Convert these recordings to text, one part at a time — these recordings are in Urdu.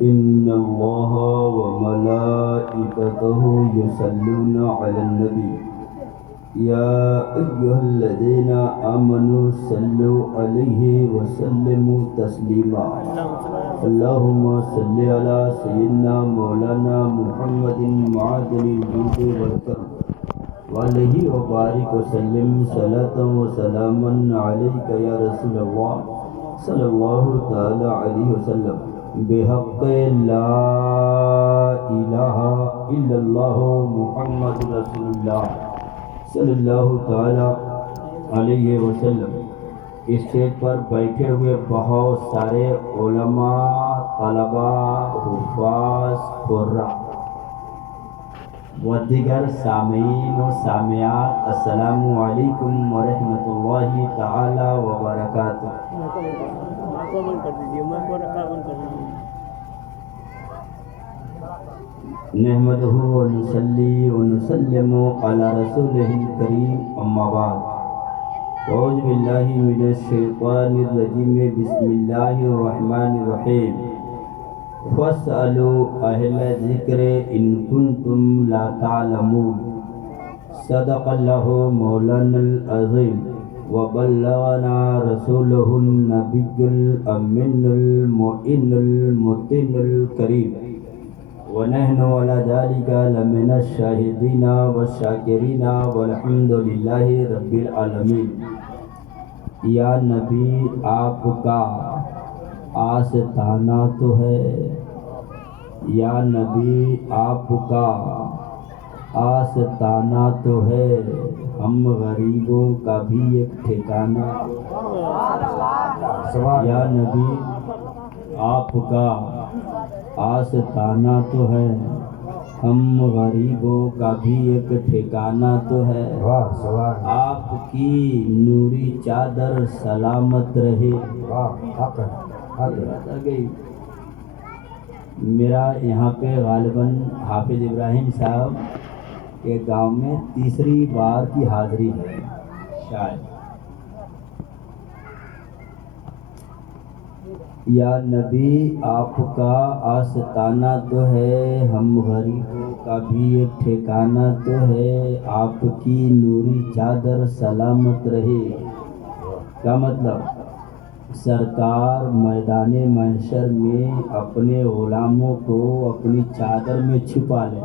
إن الله وملائكته يصلون على النبي يا أيها الذين آمنوا صلوا عليه وسلموا تسليما اللهم صل على سيدنا مولانا محمد معدن الجود والكرم وعليه وبارك وسلم صلاة وسلاما عليك يا رسول الله صلى الله تعالى عليه وسلم بحق لا الہ الا اللہ محمد رسول اللہ صلی اللہ تعالی علیہ وسلم۔ اسٹیج پر بیٹھے ہوئے بہت سارے علماء، طلباء، حفاظ، قراء و دیگر سامعین و سامعات، السلام علیکم ورحمۃ اللہ تعالی وبرکاتہ۔ نحمدہ ونصلی ونسلم علی رسولہ الکریم، اما بعد، اعوذ باللہ من الشیطان الرجیم، بسم اللہ الرحمن الرحیم۔ فاسألوا اہل ذکر ان کنتم لا تعلمون۔ صدق اللہ مولانا العظیم وبلغنا رسولہ النبی الامین المعین المطین الکریم، ونحن على ذلك لمن الشاہدین والشاکرین والحمد للہ رب العالمین۔ یا نبی آپ کا آستانہ تو ہے، یا نبی آپ کا آستانہ تو ہے، ہم غریبوں کا بھی ایک ٹھکانہ۔ یا نبی آپ کا آستانہ تو ہے، ہم غریبوں کا بھی ایک ٹھکانہ تو ہے۔ آپ کی نوری چادر سلامت رہے۔ میرا یہاں پہ غالباً حافظ ابراہیم صاحب کے گاؤں میں تیسری بار کی حاضری ہے شاید۔ یا نبی آپ کا آستانہ تو ہے، ہم غریبوں کا بھی ایک ٹھکانہ تو ہے، آپ کی نوری چادر سلامت رہے۔ کیا مطلب؟ سرکار میدان محشر میں اپنے غلاموں کو اپنی چادر میں چھپا لیں۔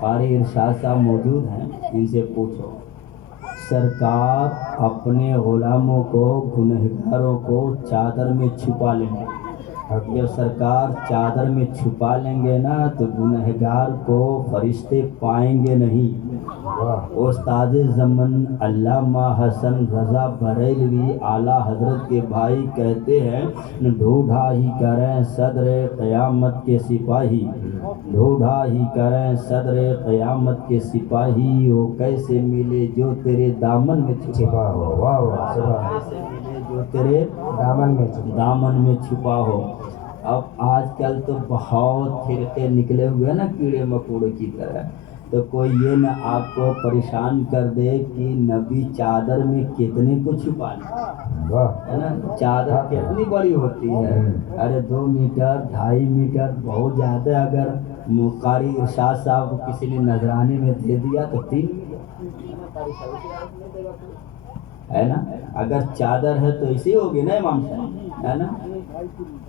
قاری ارشاد صاحب موجود ہیں، ان سے پوچھو۔ سرکار اپنے غلاموں کو، گنہگاروں کو چادر میں چھپا لیں گے۔ جب سرکار چادر میں چھپا لیں گے نا تو گنہگار کو فرشتے پائیں گے نہیں۔ استاد زمن علامہ حسن رضا بریلوی اعلیٰ حضرت کے بھائی کہتے ہیں، ڈھونڈا ہی کریں صدر قیامت کے سپاہی، ڈھونڈا ہی کریں صدر قیامت کے سپاہی، وہ کیسے ملے جو تیرے دامن میں چھپا ہو، کیسے ملے جو تیرے دامن میں چھپا ہو۔ اب آج کل تو بہت فرقے نکلے ہوئے نا کیڑے مکوڑے کی طرح، تو کوئی یہ نہ آپ کو پریشان کر دے کہ نبی چادر میں کتنے کو چھپا لیں، ہے نا؟ چادر کتنی بڑی ہوتی ہے؟ ارے 2 میٹر 2.5 میٹر، بہت زیادہ اگر قاری ارشاد صاحب کو کسی نے نذرانے میں دے دیا تو 3 میٹر ہے نا؟ اگر چادر ہے تو اسی ہوگی نا امام صاحب، ہے نا؟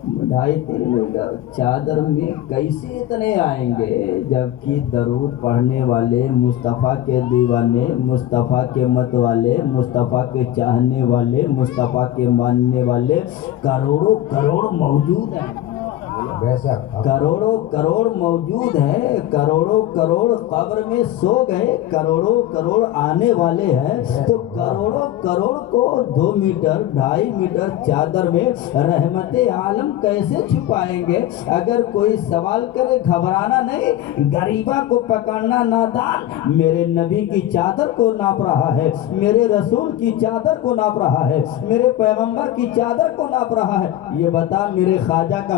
2.5-3 میٹر چادر میں کیسے اتنے آئیں گے؟ جبکہ درود پڑھنے والے، مصطفیٰ کے دیوانے، مصطفیٰ کے مت والے، مصطفیٰ کے چاہنے والے، مصطفیٰ کے ماننے والے کروڑوں کروڑ موجود ہیں، کروڑوں کروڑ موجود ہیں، کروڑوں کروڑ قبر میں سو گئے، کروڑوں کروڑ آنے والے ہیں، تو کروڑوں کروڑ کو 2 میٹر 2.5 میٹر چادر میں رحمت عالم کیسے چھپائیں گے؟ اگر کوئی سوال کرے گھبرانا نہیں، غریبہ کو پکڑنا نادان، میرے نبی کی چادر کو ناپ رہا ہے، میرے رسول کی چادر کو ناپ رہا ہے، میرے پیغمبر کی چادر کو ناپ رہا ہے۔ یہ بتا میرے خواجہ کا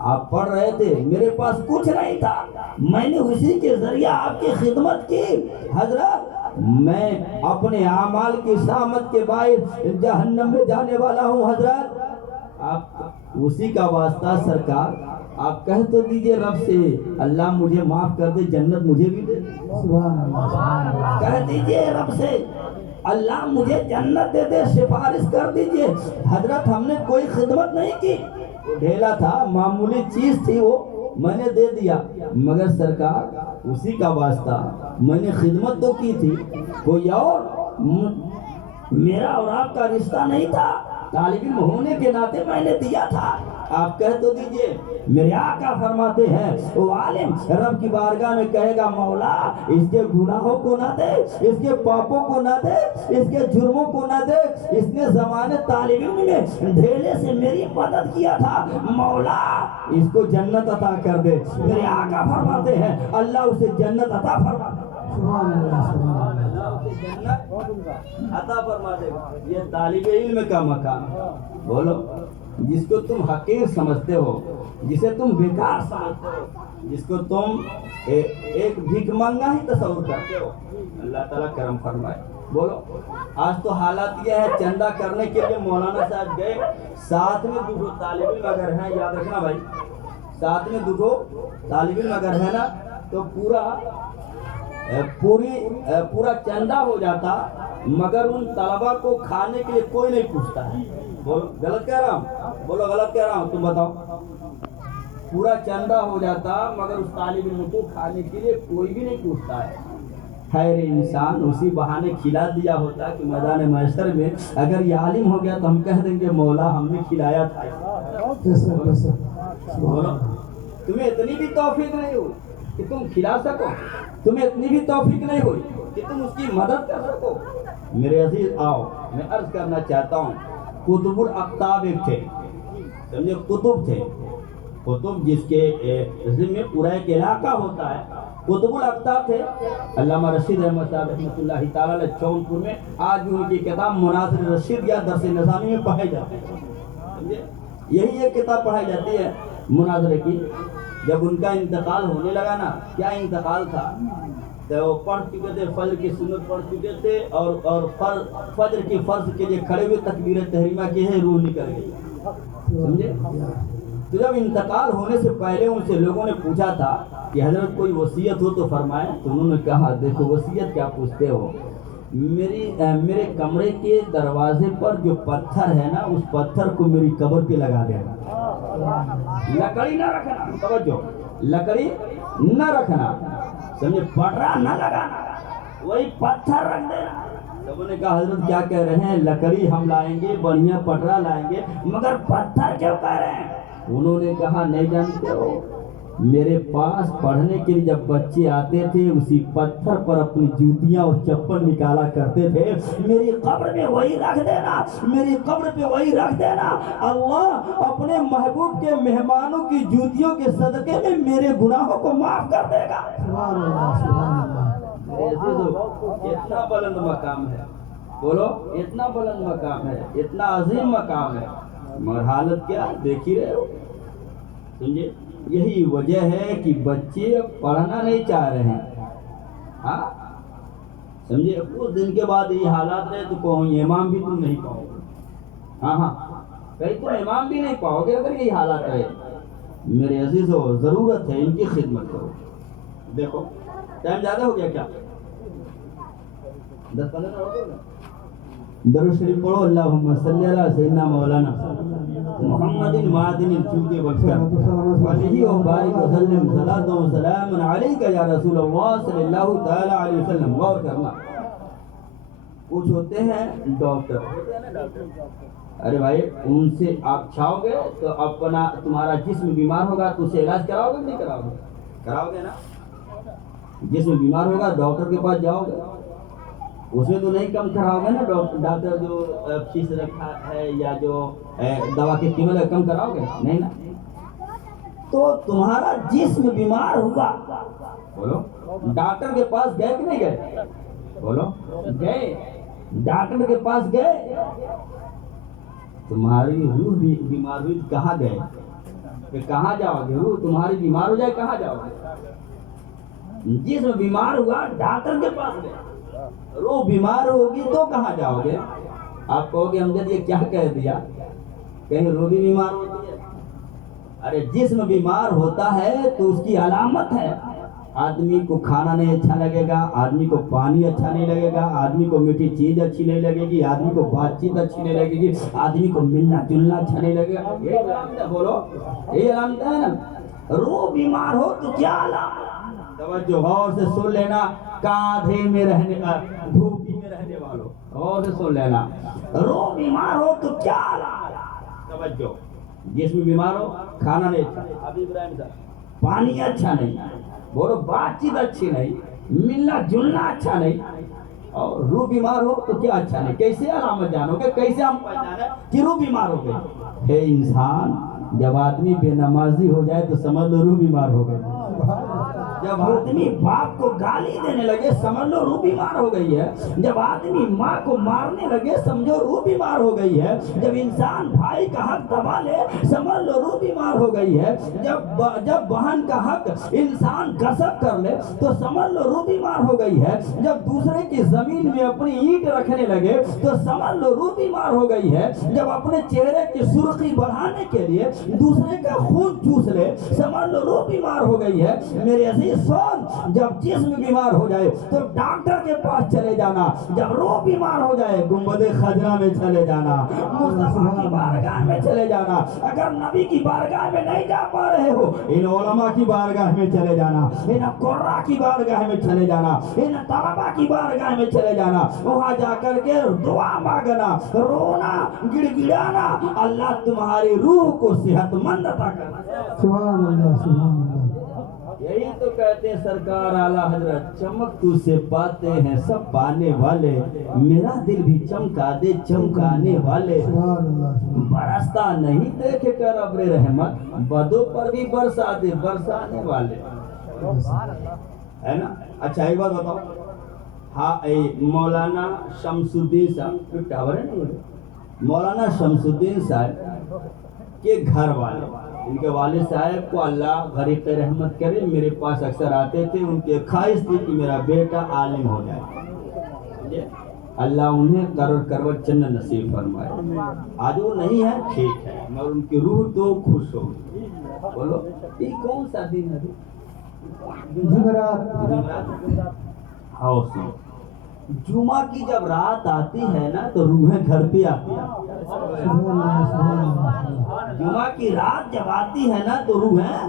آپ پڑھ رہے تھے، میرے پاس کچھ نہیں تھا، میں نے اسی کے ذریعہ آپ کی خدمت کی حضرت، میں اپنے اعمال کی شامت کے باعث جہنم میں جانے والا ہوں حضرت، آپ اسی کا واسطہ سرکار آپ کہہ تو دیجئے رب سے اللہ مجھے معاف کر دے، جنت مجھے بھی دے، کہہ دیجئے رب سے اللہ مجھے جنت دے دے، سفارش کر دیجئے۔ حضرت ہم نے کوئی خدمت نہیں کی، وہ ڈھیلا تھا، معمولی چیز تھی، وہ میں نے دے دیا، مگر سرکار اسی کا واسطہ میں نے خدمت تو کی تھی، کوئی اور میرا اور آپ کا رشتہ نہیں تھا، طالب علم ہونے کے ناطے میں نے دیا تھا، آپ کہہ تو دیجئے۔ میرے آقا فرماتے ہیں وہ عالم رب کی بارگاہ میں کہے گا مولا اس کے گناہوں کو نہ دے، اس کے پاپوں کو نہ دے، اس کے جرموں کو نہ دے، اس نے زمانے طالب علم میں ڈھیلے سے میری مدد کیا تھا، مولا اس کو جنت عطا کر دے۔ میرے آقا فرماتے ہیں اللہ اسے جنت عطا فرما دے، جنت عطا فرما دے گا۔ یہ طالب علم کا مقام ہے، بولو جس کو تم حقیر سمجھتے ہو، جسے تم بیکار سمجھتے ہو، جس کو تم ایک بھیک مانگا ہی تصور کرتے ہو، اللہ تعالیٰ کرم فرمائے۔ بولو آج تو حالات یہ ہے، چندہ کرنے کے لیے مولانا صاحب گئے، ساتھ میں دوٹو طالب علم اگر ہیں، یاد رکھنا بھائی، ساتھ میں دوٹو طالب علم اگر ہے نا تو پورا چندہ ہو جاتا، مگر ان طلبہ کو کھانے کے لیے کوئی نہیں پوچھتا ہے۔ بولو غلط کہہ رہا ہوں، بولو غلط کہہ رہا ہوں، تم بتاؤ۔ پورا چندہ ہو جاتا مگر اس طالب علم کو کھانے کے لیے کوئی بھی نہیں پوچھتا ہے۔ خیر انسان اسی بہانے کھلا دیا ہوتا کہ میدان محشر میں اگر یہ عالم ہو گیا تو ہم کہہ دیں گے مولا ہم نے کھلایا تھا۔ بولو تمہیں اتنی بھی توفیق نہیں ہوئی کہ تم کھلا سکو، تمہیں اتنی بھی توفیق نہیں ہوئی کہ تم اس کی مدد کر سکو۔ میرے عزیز آؤ، میں عرض کرنا چاہتا ہوں، قطب الاقطاب ایک تھے، سمجھے، قطب تھے، قطب جس کے ذمہ پورا ایک علاقہ ہوتا ہے، قطب الاقطاب تھے۔ علامہ رشید احمد صاحب رحمۃ اللہ تعالیٰ علیہ جونپور میں آج بھی ان کی کتاب مناظر رشید یا درس نظامی میں پڑھائی جاتی ہے، سمجھے، یہی ایک کتاب پڑھائی جاتی ہے مناظرے کی۔ جب ان کا انتقال ہونے لگا نا، کیا انتقال تھا، تو وہ پڑھ چکے تھے، فجر کی سنت پڑھ چکے تھے، اور فجر کی فرض کے لیے کھڑے ہوئے تکبیر تحریمہ کی ہے، روح نکل گئی، سمجھے۔ تو جب انتقال ہونے سے پہلے ان سے لوگوں نے پوچھا تھا کہ حضرت کوئی وصیت ہو تو فرمائیں، تو انہوں نے کہا دیکھو وصیت کیا پوچھتے ہو، میرے کمرے کے دروازے پر جو پتھر ہے نا اس پتھر کو میری قبر پہ لگا دینا، لکڑی نہ رکھنا، توجہ، لکڑی نہ رکھنا، سمجھے، پٹرا نہ لگانا، وہی پتھر رکھ دینا۔ لوگوں نے کہا حضرت کیا کہہ رہے ہیں، لکڑی ہم لائیں گے، بڑھیا پٹرا لائیں گے، مگر پتھر کیوں کہہ رہے ہیں؟ انہوں نے کہا نہیں جانتے ہو، میرے پاس پڑھنے کے لیے جب بچے آتے تھے اسی پتھر پر اپنی جوتیاں اور چپل نکالا کرتے تھے، میری قبر میں وہی رکھ دینا، میری قبر پہ وہی رکھ دینا، اللہ اپنے محبوب کے مہمانوں کی جوتیوں کے صدقے میں میرے گناہوں کو معاف کر دے گا۔ اتنا بلند مقام ہے، بولو اتنا بلند مقام ہے، اتنا عظیم مقام ہے، مگر حالت کیا دیکھ ہی رہے ہو، سمجھے۔ یہی وجہ ہے کہ بچے پڑھنا نہیں چاہ رہے ہیں، ہاں سمجھے، کچھ دن کے بعد یہ حالات رہے تو کوئی امام بھی تم نہیں پاؤ گے، ہاں کہیں تو امام بھی نہیں پاؤ گے اگر یہی حالات رہے۔ میرے عزیزو ضرورت ہے ان کی خدمت کرو۔ دیکھو ٹائم زیادہ ہو گیا کیا، 10-15 ہو گیا، درود شریف پڑھو، اللہم صلی علی سیدنا مولانا محمد معدن الجود والکرم علیہ وبارک وسلم، صلاۃ و سلام علیک یا رسول اللہ صلی اللہ تعالی علیہ وسلم۔ غور کرنا، کچھ ہوتے ہیں ڈاکٹر، ارے بھائی ان سے آپ چھاؤ گے تو اپنا تمہارا جسم بیمار ہوگا تو اسے علاج کراؤ گے نہیں کراؤ گے، کراؤ گے نا، جسم بیمار ہوگا ڈاکٹر کے پاس جاؤ گے، اس میں تو نہیں کم کراؤ گے نا، ڈاکٹر جو فیس رکھا ہے یا جو دوا کی قیمت ہے کم کراؤ گے نہیں نا۔ تو تمہارا جسم بیمار ہوا، بولو ڈاکٹر کے پاس گئے کہ نہیں گئے، بولو گئے، ڈاکٹر کے پاس گئے، تمہاری روح بھی بیمار ہوئی، کہاں گئے، کہ کہاں جاؤ گے؟ روح تمہاری بیمار ہو جائے کہاں جاؤ گے؟ جسم بیمار ہوا ڈاکٹر کے پاس گئے، روح بیمار ہوگی تو کہاں جاؤ گے؟ آپ کہو گے امجد یہ کیا کہہ دیا، کہیں روح بھی بیمار ہوتی ہے؟ ارے جسم بیمار ہوتا ہے تو اس کی علامت ہے، آدمی کو کھانا نہیں اچھا لگے گا، آدمی کو پانی اچھا نہیں لگے گا، آدمی کو میٹھی چیز اچھی نہیں لگے گی، آدمی کو بات چیت اچھی نہیں لگے گی، آدمی کو ملنا جلنا اچھا نہیں لگے گا، یہی علامت ہے، بولو یہی علامت ہے نا۔ روح بیمار ہو تو کیا علامت؟ توجہ غور سے سن لینا، کاندھے میں رہنے دھوپی میں رہنے والوں غور سے سن لینا، روح بیمار ہو تو کیا علامت؟ توجہ، جسم بیمار ہو، کھانا نہیں اچھا، ابھی ابراہیم صاحب پانی اچھا نہیں، بولو بات چیت اچھی نہیں، ملنا جلنا اچھا نہیں، اور روح بیمار ہو تو کیا اچھا نہیں؟ کیسے علامت جانو گے؟ کیسے ہم پہچانے کہ روح بیمار ہو گئی؟ اے انسان، جب آدمی بے نمازی ہو جائے تو سمجھ لو روح بیمار ہو گئی، جب آدمی باپ کو گالی دینے لگے سمجھ لو روح بیمار ہو گئی ہے، جب آدمی ماں کو مارنے لگے سمجھو روح بیمار ہو گئی ہے، جب انسان بھائی کا حق دبا لے سمجھ لو روح بیمار ہو گئی ہے، جب بہن کا حق انسان غصب کر لے تو سمجھ لو روح بیمار ہو گئی ہے، جب دوسرے کی زمین میں اپنی اینٹ رکھنے لگے تو سمجھ لو روح بیمار ہو گئی ہے، جب اپنے چہرے کی سرخی بڑھانے کے لیے دوسرے کا خون چوس لے سمجھ لو روح بیمار ہو گئی ہے۔ میرے عزیز سن، جب جسم بیمار ہو جائے تو ڈاکٹر کے پاس چلے جانا، جب روح بیمار ہو جائے گنبد خضرا میں چلے جانا، مصطفیٰ کی بارگاہ میں چلے جانا، اگر نبی کی بارگاہ میں نہیں جا پا رہے ہو ان علماء کی بارگاہ میں چلے جانا، ان قرہ کی بارگاہ میں چلے جانا، ان طلبہ کی بارگاہ میں چلے جانا، وہاں جا کر کے دعا مانگنا، رونا، گڑ گڑانا، اللہ تمہاری روح کو صحت مند عطا کرنا۔ سبحان اللہ، سبحان اللہ۔ یہی تو کہتے ہیں سرکار اعلیٰ حضرت، چمک تو سے پاتے ہیں سب پانے والے، میرا دل بھی چمکا دے چمکانے والے، برستا نہیں دیکھ کر ابر رحمت، بدوں پر بھی برسا دے برسانے والے، ہے نا؟ اچھا ایک بات بتاؤ، ہاں مولانا شمس الدین صاحب ٹاور ہے نا، مولانا شمس الدین صاحب کے گھر والے، ان کے والد صاحب کو اللہ غریق رحمت کرے، میرے پاس اکثر آتے تھے، ان کی خواہش تھی کہ میرا بیٹا عالم ہو جائے، اللہ انہیں کروٹ جنت نصیب فرمائے، آج وہ نہیں ہے ٹھیک ہے مگر ان کی روح تو خوش ہو گئی۔ بولو یہ کون سا دن ہے؟ جمعہ کی جب رات آتی ہے نا تو روحیں گھر پہ آتی ہیں، جمعہ کی رات جب آتی ہے نا تو روحیں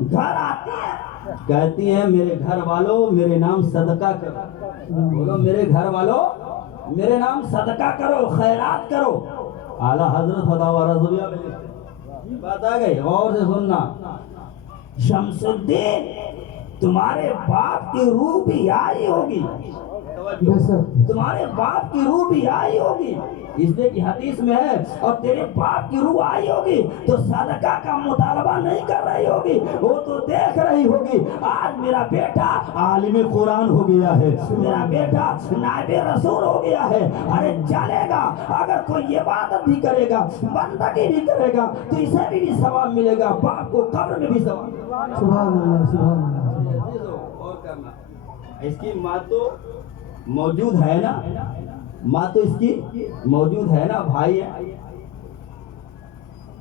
گھر آتی ہیں، کہتی ہیں میرے گھر والوں میرے نام صدقہ کرو، بولو میرے گھر والوں میرے نام صدقہ کرو، خیرات کرو۔ اعلیٰ حضرت فتح رضویہ میں بات آ گئی، غور سے سننا، شمس الدین تمہارے باپ کی روح بھی آئی ہوگی، تمہارے باپ کی روح بھی آئی ہوگی، اس لیے کہ حدیث میں ہے، اور تیرے باپ کی روح آئی ہوگی تو صدقہ کا مطالبہ نہیں کر رہی ہوگی، وہ تو دیکھ رہی ہوگی آج میرا بیٹا عالم قرآن ہو گیا ہے، میرا بیٹا نائب رسول ہو گیا ہے، ارے چلے گا اگر کوئی عبادت بھی کرے گا بندگی بھی کرے گا تو اسے بھی ثواب ملے گا، باپ کو قبر میں بھی ثواب ملے گا۔ سبحان اللہ، سبحان اللہ۔ اور کرنا، اس کی ماں تو موجود ہے نا، ماں تو اس کی موجود ہے نا، بھائی ہے،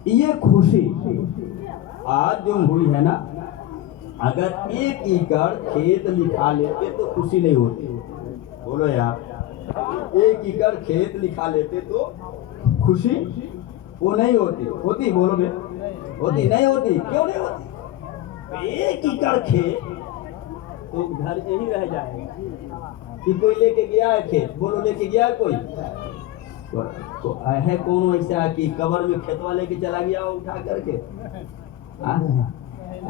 یہ خوشی آج جو ہوئی ہے نا، اگر ایک ایکڑ کھیت لکھا لیتے تو خوشی نہیں ہوتی، بولو یار، ایک ایکڑ کھیت لکھا لیتے تو خوشی وہ نہیں ہوتی، ہوتی بولو بے، ہوتی نہیں ہوتی، کیوں نہیں ہوتی؟ ایک ایکڑ کھیت تو گھر یہی رہ جائے گا، کہ کوئی لے کے گیا ہے کھیت، بولو لے کے گیا ہے کوئی، تو ہے کون ایسا کہ قبر میں کھیتوا لے کے چلا گیا اٹھا کر کے؟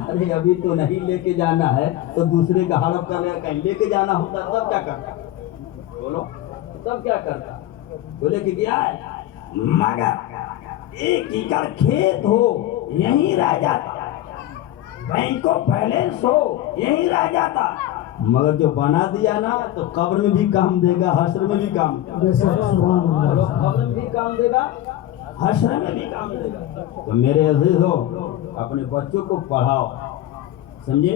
ارے ابھی تو نہیں لے کے جانا ہے تو دوسرے کا ہڑپ کر رہا، کہیں لے کے جانا ہوتا تب کیا کرتا، بولو تب کیا کرتا؟ وہ لے کے گیا ہے، مگر ایک ایکڑ کھیت ہو یہیں رہ جاتا، بینک کو بیلنس ہو یہیں رہ جاتا، مگر جو بنا دیا نا تو قبر میں بھی کام دے گا، حشر میں بھی کام دے بے شک سبحان گا، اللہ قبر میں بھی کام دے گا، حشر میں بھی کام دے گا۔ تو میرے عزیزو، اپنے بچوں کو پڑھاؤ، سمجھے؟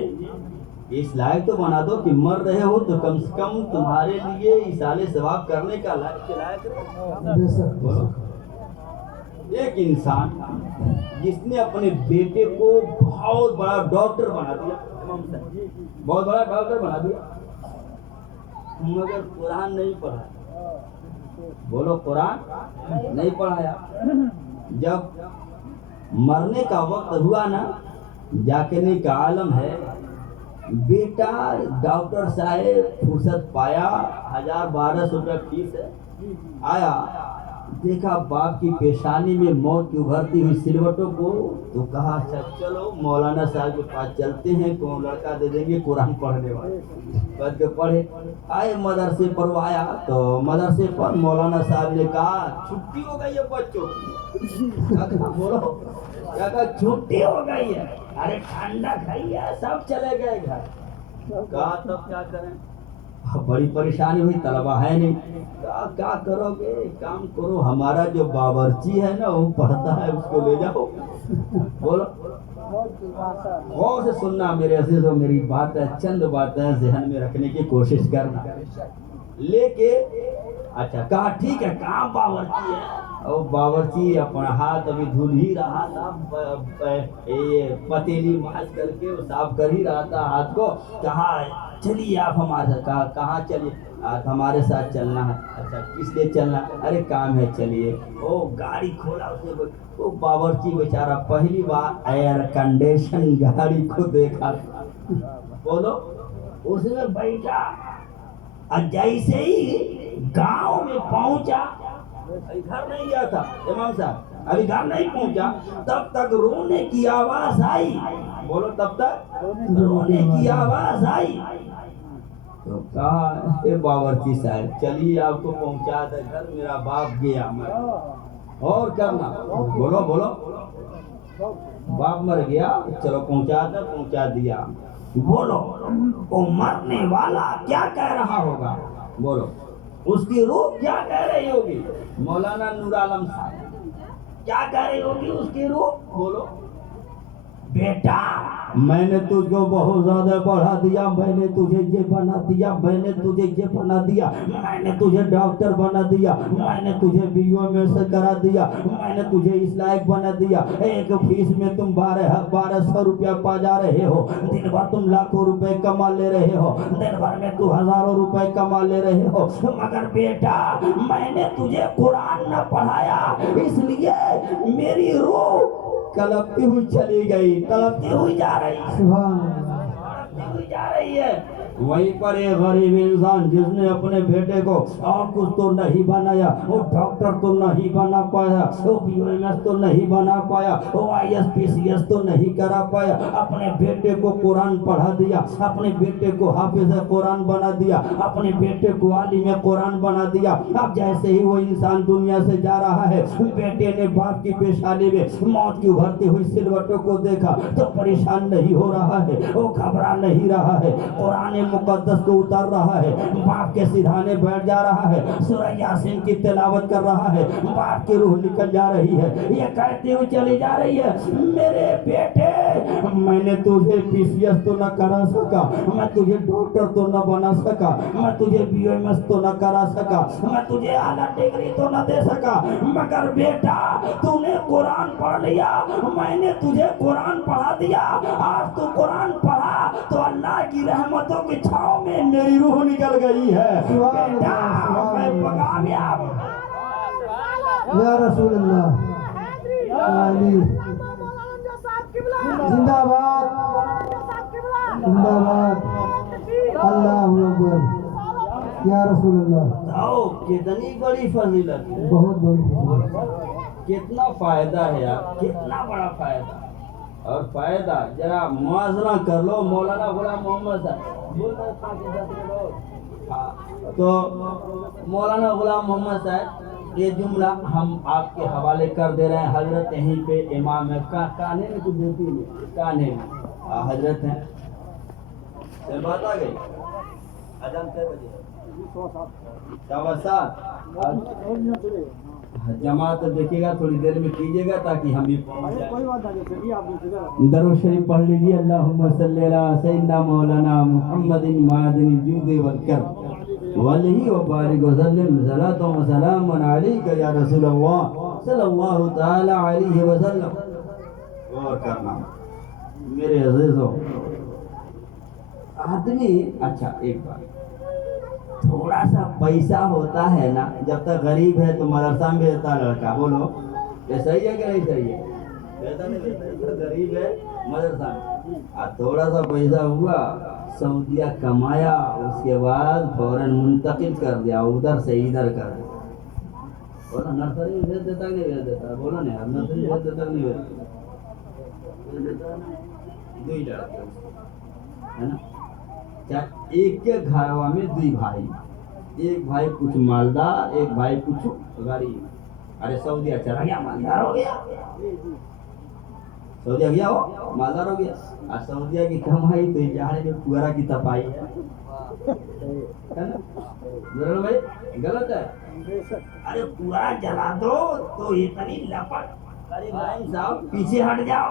اس لائق تو بنا دو کہ مر رہے ہو تو کم سے کم تمہارے لیے ایصال ثواب کرنے کا لائق رہے۔ بے شک بولو، ایک انسان جس نے اپنے بیٹے کو بہت بڑا ڈاکٹر بنا دیا، بہت بڑا ڈاکٹر بنا دیا، مگر قرآن نہیں پڑھا، بولو قرآن نہیں پڑھایا۔ جب مرنے کا وقت ہوا نا، جاکنے کا عالم ہے، بیٹا ڈاکٹر صاحب فرصت پایا، 1200 روپیہ فیس ہے، آیا دیکھا باپ کی پیشانی میں موت کی ابھرتی ہوئی سلوٹوں کو، تو کہا اچھا چلو مولانا صاحب کے پاس چلتے ہیں، کون لڑکا دے دیں گے قرآن پڑھنے والے، بچ کے پڑھے۔ آئے مدرسے پر آیا تو مدرسے پر مولانا صاحب نے کہا چھٹی ہو گئی ہے بچوں کی، بولو کیا کہا چھٹی ہو گئی ہے، ارے ٹھنڈا کھائی ہے، سب چلے گئے گھر۔ کہا تب کیا کریں، بڑی پریشانی ہوئی، طلبہ ہے نہیں، کیا کرو گے، کام کرو، ہمارا جو باورچی ہے نا وہ پڑھتا ہے، اس کو لے جاؤ۔ بولو، غور سے سننا میرے عزیزو، میری باتیں چند باتیں ذہن میں رکھنے کی کوشش کرنا۔ لے کے اچھا کہا ٹھیک ہے، کہاں باورچی ہے؟ اور باورچی اپنا ہاتھ ابھی دھل ہی رہا تھا، یہ پتیلی ماج کر کے صاف کر ہی رہا تھا ہاتھ کو، کہا چلیے آپ ہمارے ساتھ۔ کہا کہاں چلیے؟ آپ ہمارے ساتھ چلنا ہے۔ اچھا کس لیے چلنا؟ ارے کام ہے چلیے۔ وہ گاڑی کھولا، اس نے وہ باورچی بیچارہ پہلی بار ایئر کنڈیشن گاڑی کو دیکھا، بولو اس میں بیٹھا، جیسے ہی گاؤں میں پہنچا، گھر نہیں گیا تھا امام صاحب، ابھی گھر نہیں پہنچا، تب تک رونے کی آواز آئی، بولو تب تک رونے کی آواز آئی۔ تو کہا اے باورچی صاحب چلیے آپ کو پہنچا دے گھر، میرا باپ گیا، میں اور کرنا، بولو بولو باپ مر گیا، چلو پہنچا دیا۔ بولو وہ مرنے والا کیا کہہ رہا ہوگا، بولو اس کی روح کیا کہہ رہی ہوگی؟ مولانا نور عالم صاحب کیا کہہ رہی ہوگی اس کی روح؟ بولو بیٹا میں نے تجھ کو بہت زیادہ بڑھا دیا، میں نے تجھے یہ بنا دیا، میں نے تجھے یہ بنا دیا، میں نے تجھے ڈاکٹر بنا دیا، میں نے تجھے BO میں سے کرا دیا، میں نے تجھے اس لائق بنا دیا، ایک فیس میں تم 1200 روپیہ پا جا رہے ہو، دن بھر تم لاکھوں روپے کما لے رہے ہو، دن بھر میں تو ہزاروں روپے کما لے رہے ہو، مگر بیٹا میں نے تجھے قرآن نہ پڑھایا، اس لیے میری روح کلپتی ہوئی چلی گئی، کلپتی ہوئی جا رہی ہے، سبحان اللہ کلپتی ہوئی جا رہی ہے۔ وہیں پر ایک غریب انسان جس نے اپنے بیٹے کو اور کچھ تو نہیں بنایا، وہ ڈاکٹر تو نہیں بنا پایا، وہ BOMS تو نہیں بنا پایا، وہ IS PCS تو نہیں کرا پایا، اپنے بیٹے کو قرآن پڑھا دیا، اپنے بیٹے کو حافظ قرآن بنا دیا، اپنے بیٹے کو عالم قرآن بنا دیا۔ اب جیسے ہی وہ انسان دنیا سے جا رہا ہے، بیٹے نے باپ کی پیشانی میں موت کی ابھرتی ہوئی سلوٹوں کو دیکھا تو پریشان نہیں ہو رہا ہے، وہ گھبرا نہیں رہا ہے، قرآن مقدس کو اتار رہا ہے، باپ کے سیدھانے بیٹھ جا رہا ہے، سورہ یاسین کی تلاوت کر رہا ہے، باپ کی روح نکل جا رہی ہے، یہ کہتی ہوئی چلی جا رہی ہے میرے بیٹے میں نے تجھے PCS تو نہ کرا سکا، میں تجھے ڈاکٹر تو نہ بنا سکا، میں تجھے BOMS تو نہ کرا سکا، میں تجھے اعلیٰ ڈگری تو نہ دے سکا، مگر بیٹا تو نے قرآن پڑھ لیا، میں نے تجھے قرآن پڑھا دیا، آج تو قرآن پڑھا تو اللہ کی رحمتوں کی چھاؤں میں میری روح نکل گئی ہے، بیٹا میں کامیاب یا رسول اللہ علی زندہ باد زندہ باد اللہ اکبر یا رسول اللہ۔ آؤ کتنی بڑی فضیلت ہے، بہت بڑی فضیلت، کتنا فائدہ ہے یار، کتنا بڑا فائدہ، اور فائدہ ذرا موازنہ کر لو مولانا غلام محمد صاحب، تو مولانا غلام محمد صاحب یہ جملہ ہم آپ کے حوالے کر دے رہے ہیں، حضرت یہیں پہ امام ہے، کانے میں کچھ دیتی ہے، کانے میں حضرت ہیں، سے بات آ گئی. اذان کئے بجے ہے؟ 7:15. جماعت دیکھیے گا تھوڑی دیر میں کیجیے گا تاکہ ہم بھی پہنچ جائیں. درود شریف پڑھ لیجیے. اللہم صلی علی سیدنا مولانا محمد معدن الجود والکرم وعلیہ وبارک وسلم. صلاۃ و سلام علیک یا رسول اللہ صلی اللہ تعالی علیہ وسلم. غور کرنا میرے عزیزوں. آدمی اچھا ایک بات، تھوڑا سا پیسہ ہوتا ہے نا، جب تک غریب ہے تو مدرسہ میں بھیجتا لڑکا. بولو یہ صحیح ہے کہ نہیں صحیح ہے؟ غریب ہے مدرسہ میں. اور تھوڑا سا پیسہ ہوا سعودیہ کمایا، اس کے بعد فوراً منتقل کر دیا، ادھر سے ادھر کر دیا. بولو نرسری میں بھیج دیتا کہ نہیں بھیج دیتا؟ بولو نا یار، نرسری بھیج دیتا کہ نہیں بھیج دیتا؟ دو ہی لڑکے ہے نا. کیا ایک کے گھروا میں دو بھائی، ایک بھائی کچھ مالدار، ایک بھائی کچھ غریب. ارے سعودیہ چلا گیا مالدار ہو گیا، سعودیہ گیا ہو مالدار ہو گیا. اور سعودیہ کی کمائی تو جہاں میں پورا کی تپائی ہے نا بھائی، غلط ہے. ارے پورا جلا دو تو اتنی لپٹ. ارے بھائی صاحب پیچھے ہٹ جاؤ.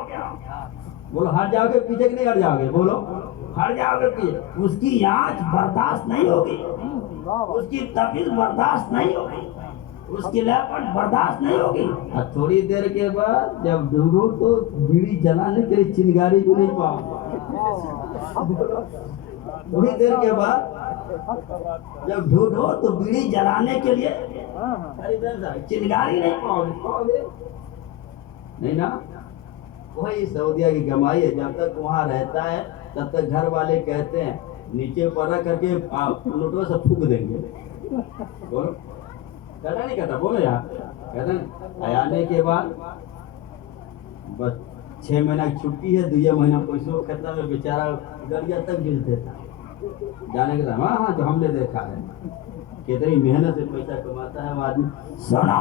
بولو ہٹ جاؤ گے پیچھے کہ نہیں ہٹ جاؤ گے؟ بولو ہٹ جاؤ گے پیچھے. اس کی آنچ برداشت نہیں ہوگی، اس کی تفیظ برداشت نہیں ہوگی، اس کی لپٹ برداشت نہیں ہوگی. اور تھوڑی دیر کے بعد جب ڈھونڈو تو بیڑی جلانے کے لیے چنگاری بھی نہیں پاؤ. تھوڑی دیر کے بعد جب ڈھونڈو تو بیڑی جلانے کے لیے چنگاری نہیں پاؤ گے نہیں نا. وہی سعودیہ کی کمائی ہے. جب تک وہاں رہتا ہے تب تک گھر والے کہتے ہیں نیچے پر رکھ کر کے نوٹوں سے پھونک دیں گے. بولو کہتا نہیں کہتا؟ بولو یار کہتا نہیں. آنے کے بعد بس 6 مہینہ کی چھٹی ہے، 2 مہینہ پیسوں کھیتا میں بیچارہ گڑیا تک بیچ دیتا جانے کے بعد. ہاں جو ہم نے دیکھا ہے کتنی محنت سے پیسہ کماتا ہے وہ آدمی. سنا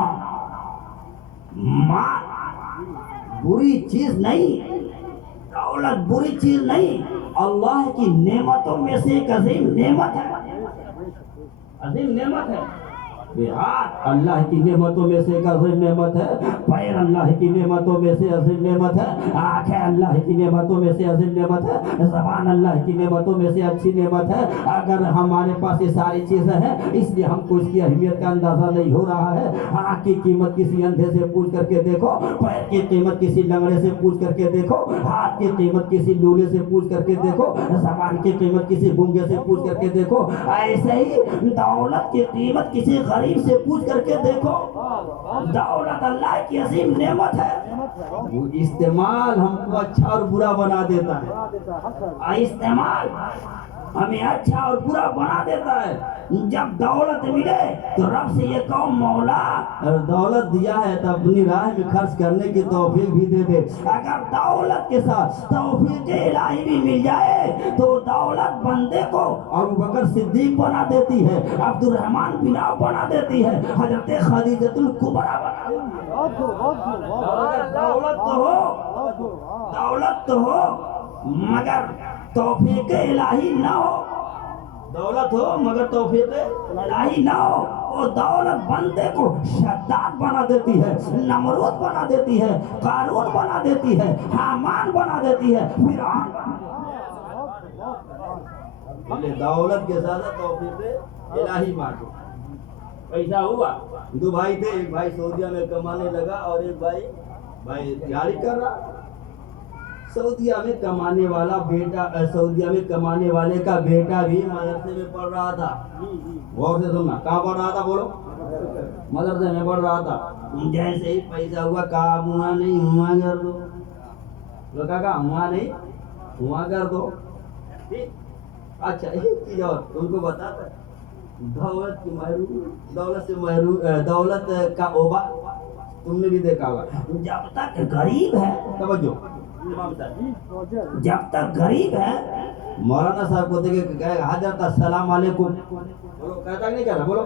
ماں بری چیز نہیں، دولت بری چیز نہیں، اللہ کی نعمتوں میں سے ایک عظیم نعمت ہے. عظیم نعمت ہے. ہاتھ اللہ کی نعمتوں میں سے ایک عظیم نعمت ہے. پیر اللہ کی نعمتوں میں سے عظیم نعمت ہے. آنکھیں اللہ کی نعمتوں میں سے عظیم نعمت ہے. زبان اللہ کی نعمتوں میں سے اچھی نعمت ہے. اگر ہمارے پاس یہ ساری چیزیں ہیں اس لیے ہم کو اس کی اہمیت کا اندازہ نہیں ہو رہا ہے. آنکھ کی قیمت کسی اندھے سے پوچھ کر کے دیکھو، پیر کی قیمت کسی لنگڑے سے پوچھ کر کے دیکھو، ہاتھ کی قیمت کسی لولے سے پوچھ کر کے دیکھو، زبان کی قیمت کسی گونگے سے پوچھ کر کے دیکھو. ایسے ہی دولت کی قیمت کسی غریب سے پوچھ کر کے دیکھو. دولت اللہ کی عظیم نعمت ہے. وہ استعمال ہم کو اچھا اور برا بنا دیتا ہے. استعمال ہمیں اچھا اور برا بنا دیتا ہے. جب دولت ملے تو رب سے یہ کہو مولا دولت دیا ہے تو اپنی راہ میں خرچ کرنے کی توفیق بھی دے دے. اگر دولت کے ساتھ توفیق الہی بھی مل جائے تو دولت بندے کو ابو بکر صدیق بنا دیتی ہے، عبد الرحمن بن عوف بنا دیتی ہے، حضرت خدیجۃ الکبریٰ بنا دیتی ہے. دولت تو ہو مگر توفیق الہی نہ ہو. دولت ہو مگر توفیق الہی نہ ہو. وہ دولت بندے کو شداد بنا دیتی ہے، نمرود بنا دیتی ہے، قارون بنا دیتی ہے، حامان بنا دیتی ہے، فرعون بنا. دولت کے زیادہ توفیق الہی مانگو. پیسہ ہوا، 2 بھائی تھے، ایک بھائی سعودیہ میں کمانے لگا اور ایک بھائی تیاری کر رہا. سعودیہ میں کمانے والا بیٹا، سعودیہ میں کمانے والے کا بیٹا بھی مدرسے میں پڑھ رہا تھا. غور سے سننا، کہاں پڑھ رہا تھا؟ بولو مدرسے میں پڑھ رہا تھا. جیسے ہی پیسہ ہوا کہا ہوا نہیں ہوا کر دو. کہا ہوا نہیں ہوا کر دو. اچھا ایک چیز اور ان کو بتاتا ہے، دولت سے محروم، دولت کا اوبا تم نے بھی دیکھا ہوگا. جب تک غریب ہے، توجہ، جب تک غریب ہے مولانا صاحب کو دیکھ کے کہے گا حضرت السلام علیکم، بولو کہتا کہ نہیں کہتا، بولو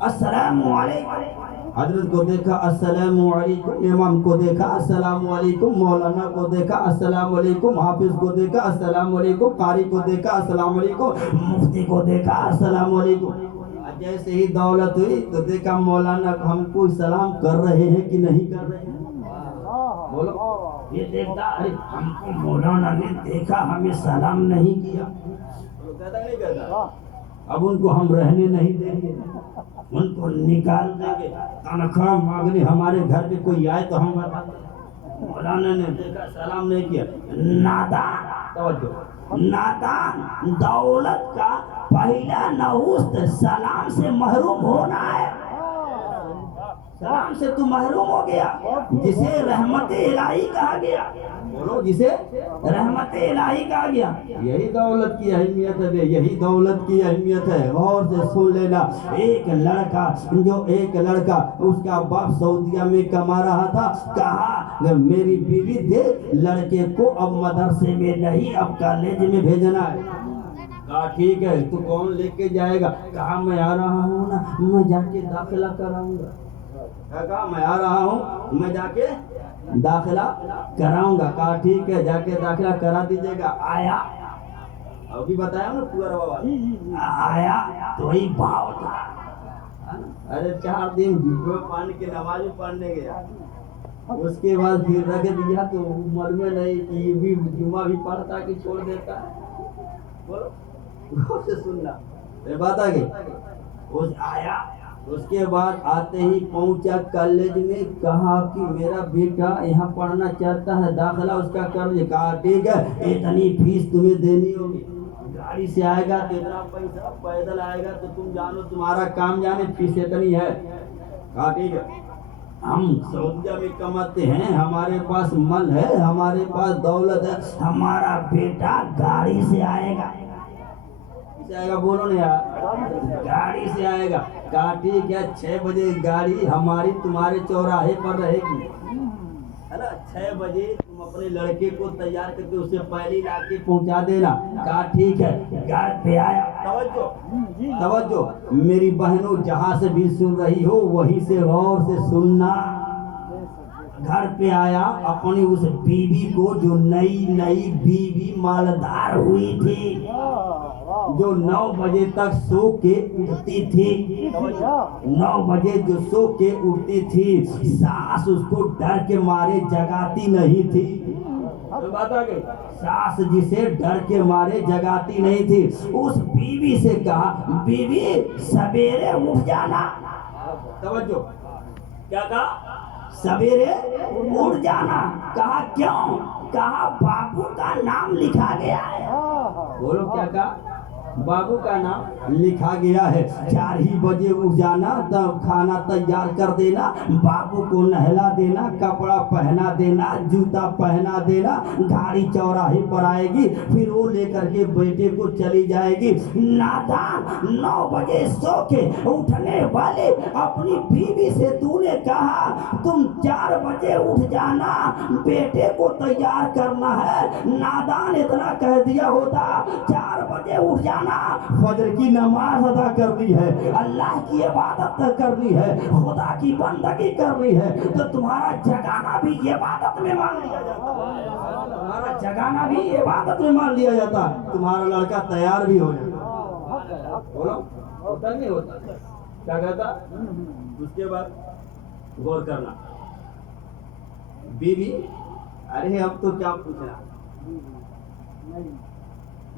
السلام علیکم۔ حضرت کو دیکھا السلام علیکم، امام کو دیکھا السلام علیکم، مولانا کو دیکھا السلام علیکم، حافظ کو دیکھا السلام علیکم، قاری کو دیکھا السلام علیکم، مفتی کو دیکھا السلام علیکم۔ جیسے ہی دولت ہوئی تو دیکھا مولانا ہم کو سلام کر رہے ہیں کہ نہیں کر رہے ہیں، بولو یہ دیکھتا ارے ہم کو مولانا نے دیکھا ہمیں سلام نہیں کیا، کہتا نہیں کہتا۔ اب ان کو ہم رہنے نہیں دیں گے، ان کو نکال دیں گے، تنخواہ مانگنے ہمارے گھر پہ کوئی آئے تو ہم بتائیں مولانا نے دیکھا سلام نہیں کیا۔ نادان، توجہ، نادان دولت کا پہلا نوست سلام سے محروم ہونا ہے۔ سلام سے تو محروم ہو گیا، جسے رحمت الہی کہا گیا، بولو جسے رحمت الہی کہا گیا۔ یہی دولت کی اہمیت ہے، یہی دولت کی اہمیت ہے۔ غور سے سن لینا، ایک لڑکا اس کا باپ سعودیہ میں کما رہا تھا، کہا میری بیوی دیکھ لڑکے کو اب مدرسے میں نہیں اب کالج میں بھیجنا ہے۔ کہا ٹھیک ہے، تو کون لے کے جائے گا؟ کہا میں آ رہا ہوں نا، میں جا کے داخلہ کراؤں گا۔ کہا میں آ رہا ہوں، میں جا کے داخلہ کراؤں گا۔ کہا ٹھیک ہے، جا کے داخلہ کرا دیجیے گا۔ آیا، ابھی بتایا نا پورا بابا، آیا تو ہی بھاؤ تھا، ارے 4 دن جھوٹوں پڑھ کے نماز پڑھنے گیا، اس کے بعد پھر رکھ دیا تو عمر میں نہیں کہ یہ بھی جمعہ بھی پڑھتا کہ چھوڑ دیتا ہے۔ بولو غور سے سننا، یہ بات آ گئی۔ اس آیا، اس کے بعد آتے ہی پہنچا کالج میں، کہا کہ میرا بیٹا یہاں پڑھنا چاہتا ہے، داخلہ اس کا کر دے۔ کہا ٹھیک ہے، اتنی فیس تمہیں دینی ہوگی، گاڑی سے آئے گا تو اتنا پیسہ، پیدل آئے گا تو تم جانو تمہارا کام جانے، فیس اتنی ہے۔ کہا ٹھیک ہے، ہم سعودیہ میں کماتے ہیں، ہمارے پاس مال ہے، ہمارے پاس دولت ہے، ہمارا بیٹا گاڑی سے آئے گا، آئے گا، بولو نا یار، گاڑی سے آئے گا۔ کہا ٹھیک ہے، 6 بجے گاڑی ہماری تمہارے چوراہے پر رہے گی، ہے نا، 6 بجے تم اپنے لڑکے کو تیار کر کے اسے پہلی لا کے پہنچا دینا۔ کہا ٹھیک ہے، گھر پہ آیا، توجہ میری بہنوں جہاں سے بھی سن رہی ہو وہیں سے غور سے سننا۔ گھر پہ آیا، اپنی اس بیوی کو جو نئی بیوی مالدار ہوئی تھی، جو 9 بجے تک سو کے اٹھتی تھی، 9 بجے جو سو کے اٹھتی تھی، ساس اس کو ڈر کے مارے جگاتی نہیں تھی۔ بات آ گئی، ساس جسے ڈر کے مارے جگاتی نہیں تھی، اس بیوی سے کہا بیوی سویرے اٹھ جانا۔ توجہ، کیا کہا؟ سویرے اٹھ جانا۔ کہا کیوں؟ کہا بابو کا نام لکھا گیا ہے۔ بولو کیا کہا؟ بابو کا نام لکھا گیا ہے، 4 ہی بجے اٹھ جانا، تب کھانا تیار کر دینا، بابو کو نہلا دینا، کپڑا پہنا دینا، جوتا پہنا دینا، گاڑی چوراہے پر آئے گی، پھر وہ لے کر کے بیٹے کو چلی جائے گی۔ نادان، 9 بجے سو کے اٹھنے والے اپنی بیوی سے تو نے کہا تم 4 بجے اٹھ جانا، بیٹے کو تیار کرنا ہے۔ نادان اتنا کہہ دیا ہوتا 4 بجے اٹھ جانا، فجر کی نماز ادا کرنی ہے، اللہ کی عبادت کرنی ہے، خدا کی بندگی کرنی ہے، تو تمہارا جگانا بھی عبادت میں مان لیا جاتا ہے، تمہارا جگانا بھی عبادت میں مان لیا جاتا ہے، تمہارا لڑکا تیار بھی ہو جاتا۔ بولو ہوتا نہیں ہوتا؟ کیا کہتا؟ اس کے بعد غور کرنا، بیوی ارے اب تو کیا پوچھنا،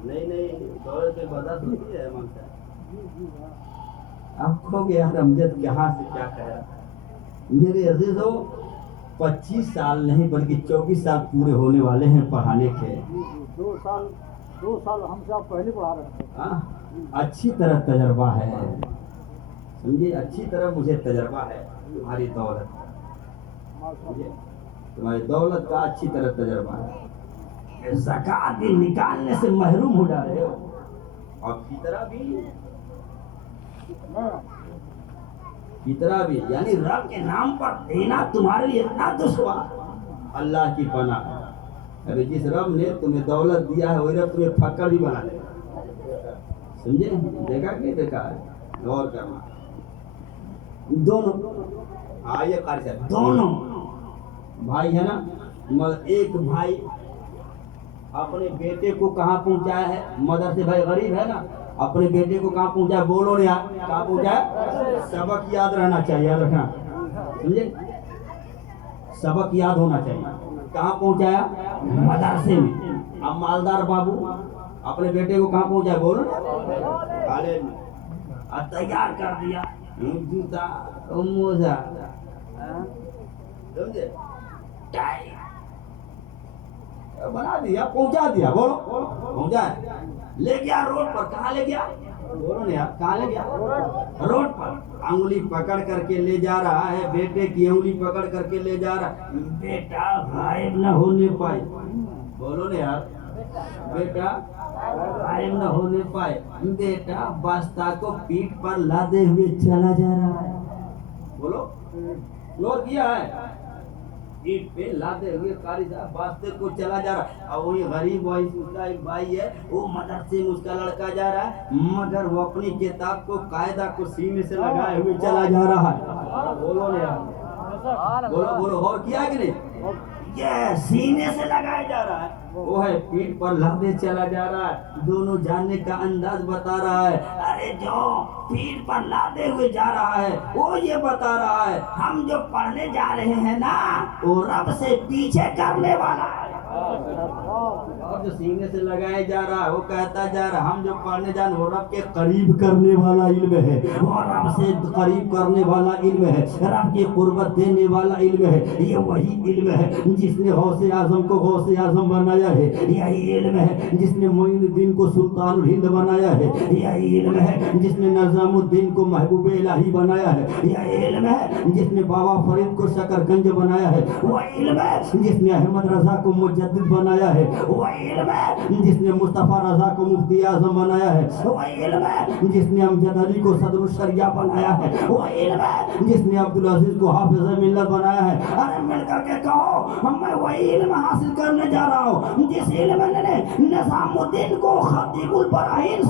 نہیں دور سے بدت ہوتی ہے مانگتا ہے۔ اب کھو گیا رمجت کہاں سے کیا کہہ رہا۔ میرے عزیزوں 25 سال نہیں بلکہ 24 سال پورے ہونے والے ہیں پڑھانے کے۔ 2 سال ہم سے آپ پہلے پڑھا رہے تھے۔ اچھی طرح تجربہ ہے، سمجھے، اچھی طرح مجھے تجربہ ہے تمہاری دولت، تمہاری دولت کا اچھی طرح تجربہ ہے۔ زکوٰۃ بھی نکالنے سے محروم ہو جا رہے ہو، اور فطرہ بھی یعنی رب کے نام پر دینا تمہارے لیے اتنا دشوار۔ اللہ کی پناہ، ابھی جس رب نے تمہیں دولت دیا ہے وہی رب تمہیں پھکڑ بھی بنا دے گا. سمجھے؟ دیکھا کہ نہیں دیکھا ہے؟ غور کرنا. دونوں یہ قاری صاحب دونوں بھائی ہے نا. ایک بھائی اپنے بیٹے کو کہاں پہنچایا ہے؟ مدرسے بھائی غریب ہے نا, اپنے بیٹے کو کہاں پہنچایا؟ بولو نا یار, کہاں پہنچایا؟ سبق یاد رہنا چاہیے, یاد رکھنا, سمجھے؟ سبق یاد ہونا چاہیے. کہاں پہنچایا؟ مدرسے میں. اب مالدار بابو اپنے بیٹے کو کہاں پہنچایا؟ بولو نا, کالج میں. تیار کر دیا جوتا موزہ, سمجھے, ٹائی بنا دیا, پہنچا دیا. بولو پہنچا, لے گیا روڈ پر. کہاں لے گیا؟ بولو نا یار, کہاں لے گیا؟ روڈ پر. انگلی پکڑ کر کے لے جا رہا ہے, بیٹے کی انگلی پکڑ کر کے لے جا رہا. بیٹا غائب نہ ہونے پائے. بولو نا یار, بیٹا غائب نہ ہونے پائے. بیٹا بستہ کو پیٹھ پر لادے ہوئے چلا جا رہا ہے. بولو, غور کیا ہے؟ پیٹ پہ لاتے ہوئے قاری صاحب باستے کو چلا جا رہا ہے. اور وہی غریب بھائی, اس کا ایک بھائی ہے, وہ مدرسے میں اس کا لڑکا جا رہا ہے, مگر وہ اپنی کتاب کو قاعدہ کو سینے سے لگائے ہوئے چلا جا رہا ہے. بولو نا یار, بولو بولو, غور کیا کہ نہیں؟ یہ سینے سے لگایا جا رہا ہے, وہ ہے پیٹ پر لادے چلا جا رہا ہے. دونوں جاننے کا انداز بتا رہا ہے. ارے جو پیٹ پر لادے ہوئے جا رہا ہے وہ یہ بتا رہا ہے, ہم جو پڑھنے جا رہے ہیں نا وہ رب سے پیچھے کرنے والا ہے. اور جو سینے سے لگائے جا رہا ہے وہ کہتا جا رہا, ہم جو پڑھنے جا رہے ہیں وہ رب کے قریب کرنے والا علم ہے, وہ رب سے قریب کرنے والا علم ہے, رب کی قربت دینے والا علم ہے. یہ وہی علم ہے جس نے غوث اعظم کو غوث اعظم بنایا ہے. یہی علم ہے جس نے معین الدین کو سلطان الہند بنایا ہے. یہی علم ہے جس نے نظام الدین کو محبوب الہی بنایا ہے. یہی علم ہے جس نے بابا فرید کو شکر گنج بنایا ہے. وہ علم ہے جس نے احمد رضا کو مجدد بنایا ہے. وہ علم ہے جس نے مصطفیٰ رضا کو مفتی اعظم بنایا ہے. وہ علم ہے جس نے امجد علی کو صدر الشریعہ بنایا ہے. وہ علم ہے جس نے عبدالعزیز کو حافظ ملت بنایا ہے. ارے مل کر کے کہو, میں وہی علم حاصل کرنے جا رہا ہوں جس علم نے نظام الدین کو خطیب البراہین